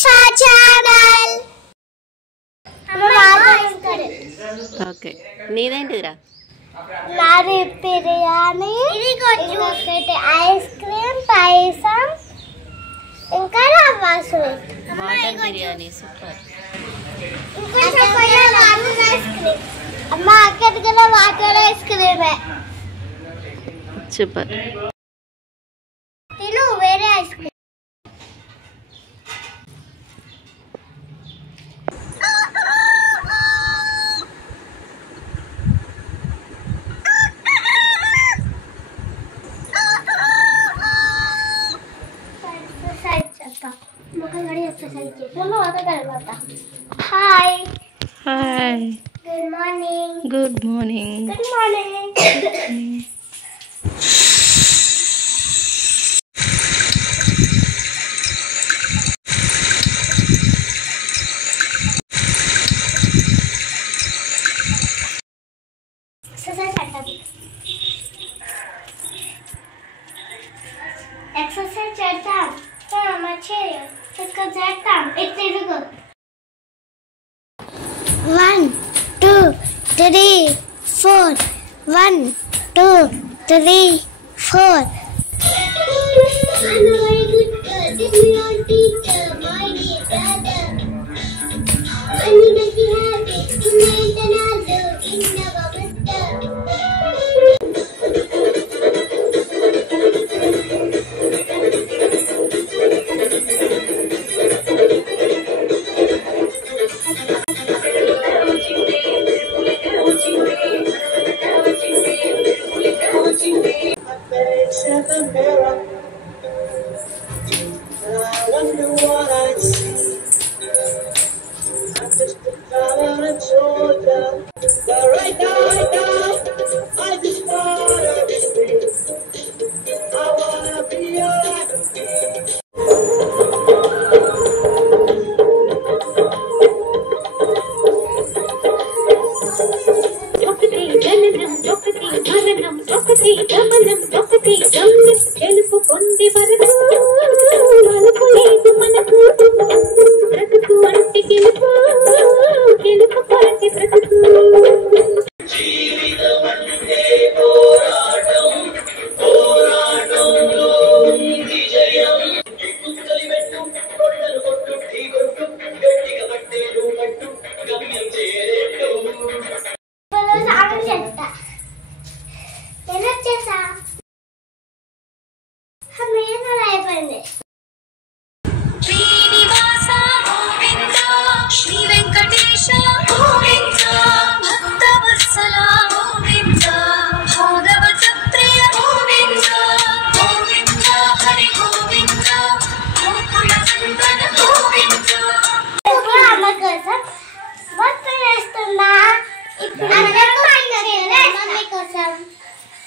Diksha channel. Okay నీదేంటిదిరా? నాది బిర్యానీ, ఇంకొకటి ice cream, పాయసం, ఇంకా రవ్వ sweet. Mutton biryani super. Water ice cream. అమ్మ అక్కడికి వాటర్ ఐస్ క్రీమే సూపర్. తిను వేరే ice cream. Hi hi, good morning. Good morning. Good morning. Exercise చేద్దాం. మంచిగా ఇక్కడ చేద్దాం. ఇది తిరుగు. 1 2 3 4 1 2 3 4. I'm a very good girl. Give me your teacher, my dear brother. I need to be happy tonight and I'll do in our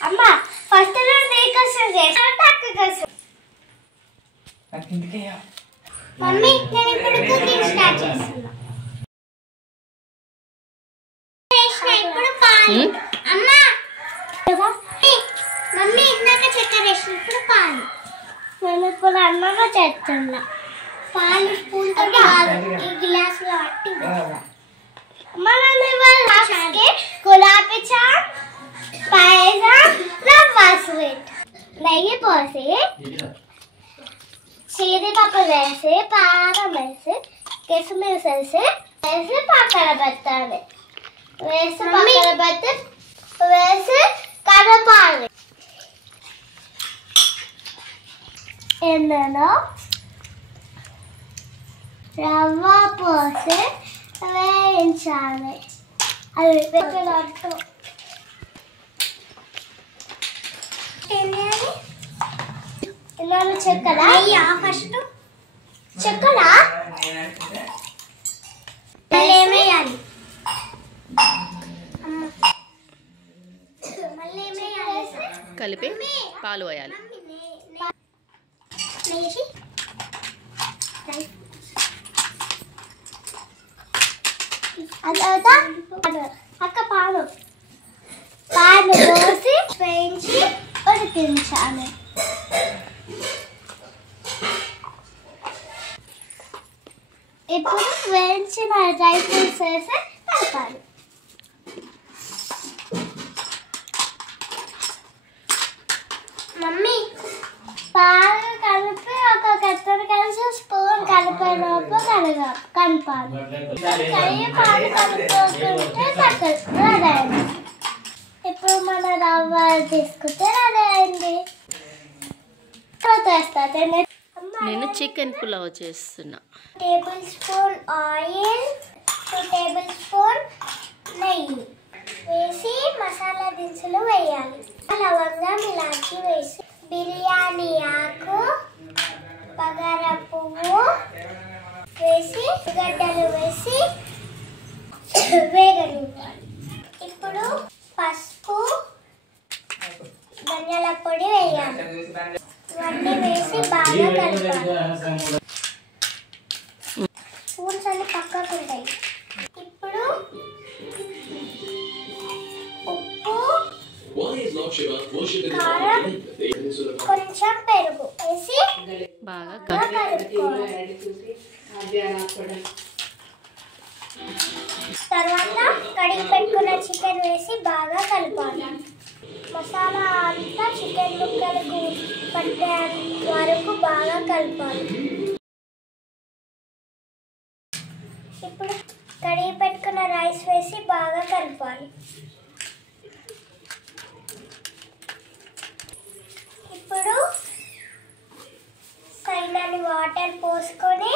అమ్మా first mummy నేను ఇప్పుడు cooking start చేస్తున్నా. ఇప్పుడు పాలు. అమ్మా మమ్మీ ఇందాక చక్కెర వేసిన ఇప్పుడు పాలు. నేను ఇప్పుడు అమ్మగా చేస్తున్నా. పాలు స్పూన్ తో ఈ గ్లాస్ లో పట్టి మనం ఇవాళ లాస్ట్కి గులాబీ జామ్, పాయసం, రవ్వ స్వీట్. నెయ్యి పోసి జీడిపప్పు వేసి, పారం వేసి, కిస్మిస్ వేసి పక్కన పెట్టాలి. వేసి పక్కన పెట్టి వేసి కలపాలి. ఇందులో రవ్వ పోసి వేయించాలి. అది పెట్టినట్టు ఇలాను చక్కెర ఫస్ట్ చక్కెర ఏమేయాలి కలిపి పాలు పోయాలి. అక్క పాలు పోసి వేయించి ఉడికించాలి. ఇప్పుడు వేయించిన డ్రై ఫ్రూట్స్ వేసి కలపాలి. మమ్మీ బాగా కలిపి ఒక కత్తెర కలిసి స్పూన్ కలిపేలోపు కలపాలి. పాలు కలుపుకుంటే రెడీ. ఇప్పుడు మన రవ్వ తీసుకుంటే రెడీ అయింది. నేను చికెన్ పులావ్ చేస్తున్నా. Table spoon oil, 2 table spoon నెయ్యి వేసి మసాలా దినుసులు వేయాలి. లవంగం, ఇలాచి వేసి బిర్యానీ ఆకు, బగారా పువ్వు వేసి గడ్డలు వేసి వేగనివ్వాలి. ఇప్పుడు పసుపు, ధనియాల పొడి వేయాలి. ఇవన్నీ వేసి బాగా కలపాలి. స్పూన్స్ అన్ని పక్కకు ఉంటాయి. ఇప్పుడు ఉప్పు, కారం, కొంచెం పెరుగు వేసి బాగా కలుపుకోవాలి. తర్వాత కడిగి పెట్టుకున్న చికెన్ వేసి బాగా కలపాలి. మసాలా అంతా చికెన్ ముక్కలకు పట్టే వరకు బాగా కలపాలి. ఇప్పుడు కడిగి పెట్టుకున్న రైస్ వేసి బాగా కలపాలి. ఇప్పుడు సైనాన్ని వాటర్ పోసుకొని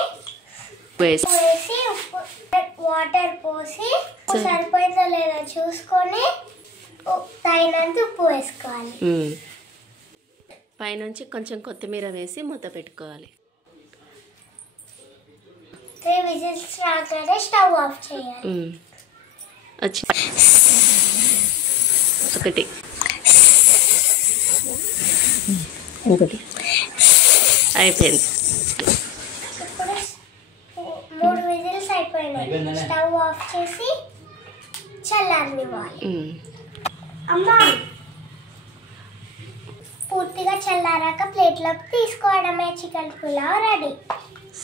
వేసి వాటర్ పోసి సరిపోయిందో లేదో చూసుకొని తగినంత ఉప్పు వేసుకోవాలి. పైనుంచి కొంచెం కొత్తిమీర వేసి మూత పెట్టుకోవాలి. 3 విజిల్స్ రాగానే స్టవ్ ఆఫ్ చేయాలి. ఒకటి ఇంకోటి అయిపోయింది. ఇప్పుడు 3 విజిల్స్ అయిపోయినాయి. స్టవ్ ఆఫ్ చేసి చల్లారనివ్వాలి. అమ్మా పూర్తిగా చల్లారాక ప్లేట్లోకి తీసుకోవడమే. Chicken pulao ready.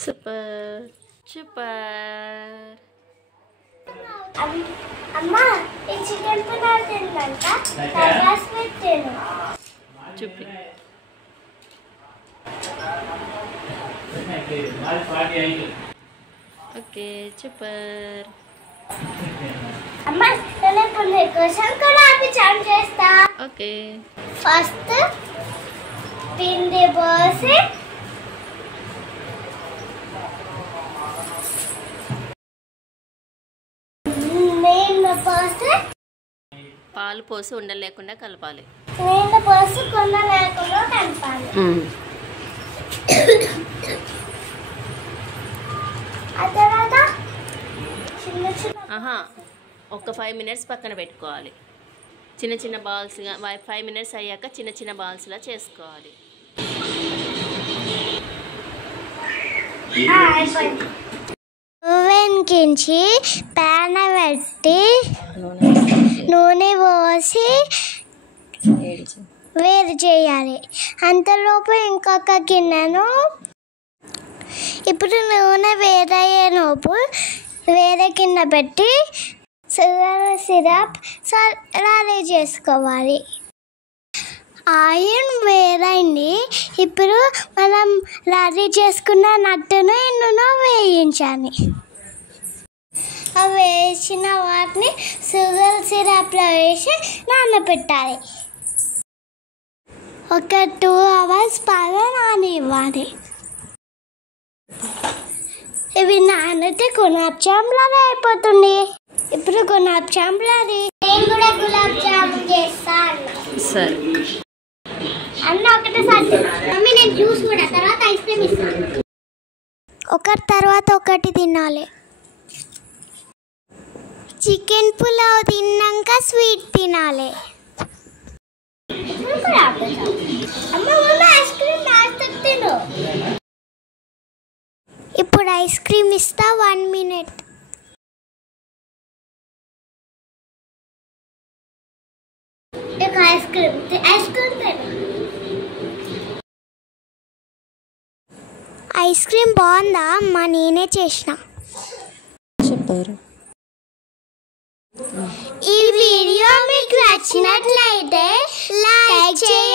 Super super. అమ్మా ఈ చికెన్ పులావ్ తిన్నాక గ్లాస్ పెట్టాను. చూపి. Okay super. అమ్మా నేను ఇప్పుడు నీకోసం గులాబీ జామ్ చేస్తా. ఓకే. ఫస్ట్ పిండి పోసి నీళ్ళు పోసి పాలు పోసి ఉండలేకుండా కలపాలి. నీళ్ళు పోసి కొన్న లేకుండా కలపాలి. ఆ తర్వాత చిన్న చిన్న ఒక 5 మినిట్స్ పక్కన పెట్టుకోవాలి. చిన్న చిన్న బాల్స్గా 5 మినిట్స్ అయ్యాక చిన్న చిన్న బాల్స్లా చేసుకోవాలి. ఓవెన్కించి ప్యాన్ పెట్టి నూనె పోసి వేడి చేయాలి. అంతలోపు ఇంకొక గిన్నెను ఇప్పుడు నూనె వేడయ్యేలోపు వేరే గిన్నె పెట్టి షుగర్ సిరప్ రెడీ చేసుకోవాలి. ఆయిల్ వేరైంది. ఇప్పుడు మనం రెడీ చేసుకున్న నట్టును ఇందులో వేయించాలి. అవి వేసిన వాటిని షుగర్ సిరప్లో వేసి నానబెట్టాలి. ఒక 2 అవర్స్ బాగా నానివ్వాలి. ఇవి నానితే గులాబ్ జామ్ లాగా అయిపోతుంది. ఇప్పుడు గులాబ్ జామ్ రెడీ. నేను కూడా గులాబ్ జామ్ చేస్తాను. సరే అన్న ఒకటేసారి. మమ్మీ నేను జ్యూస్ కూడా తర్వాత ఐస్ క్రీమ్ ఇస్తాను. ఒకటి తర్వాత ఒకటి తినాలి. చికెన్ పులావ్ తిన్నాక స్వీట్ తినాలి. ఇప్పుడు ఐస్ క్రీమ్ ఇస్తా. 1 minute. Ice cream ice cream బాగుందా అమ్మా? నేనే చేసిన. ఈ వీడియో మీకు నచ్చినట్లయితే లైక్ చేయండి.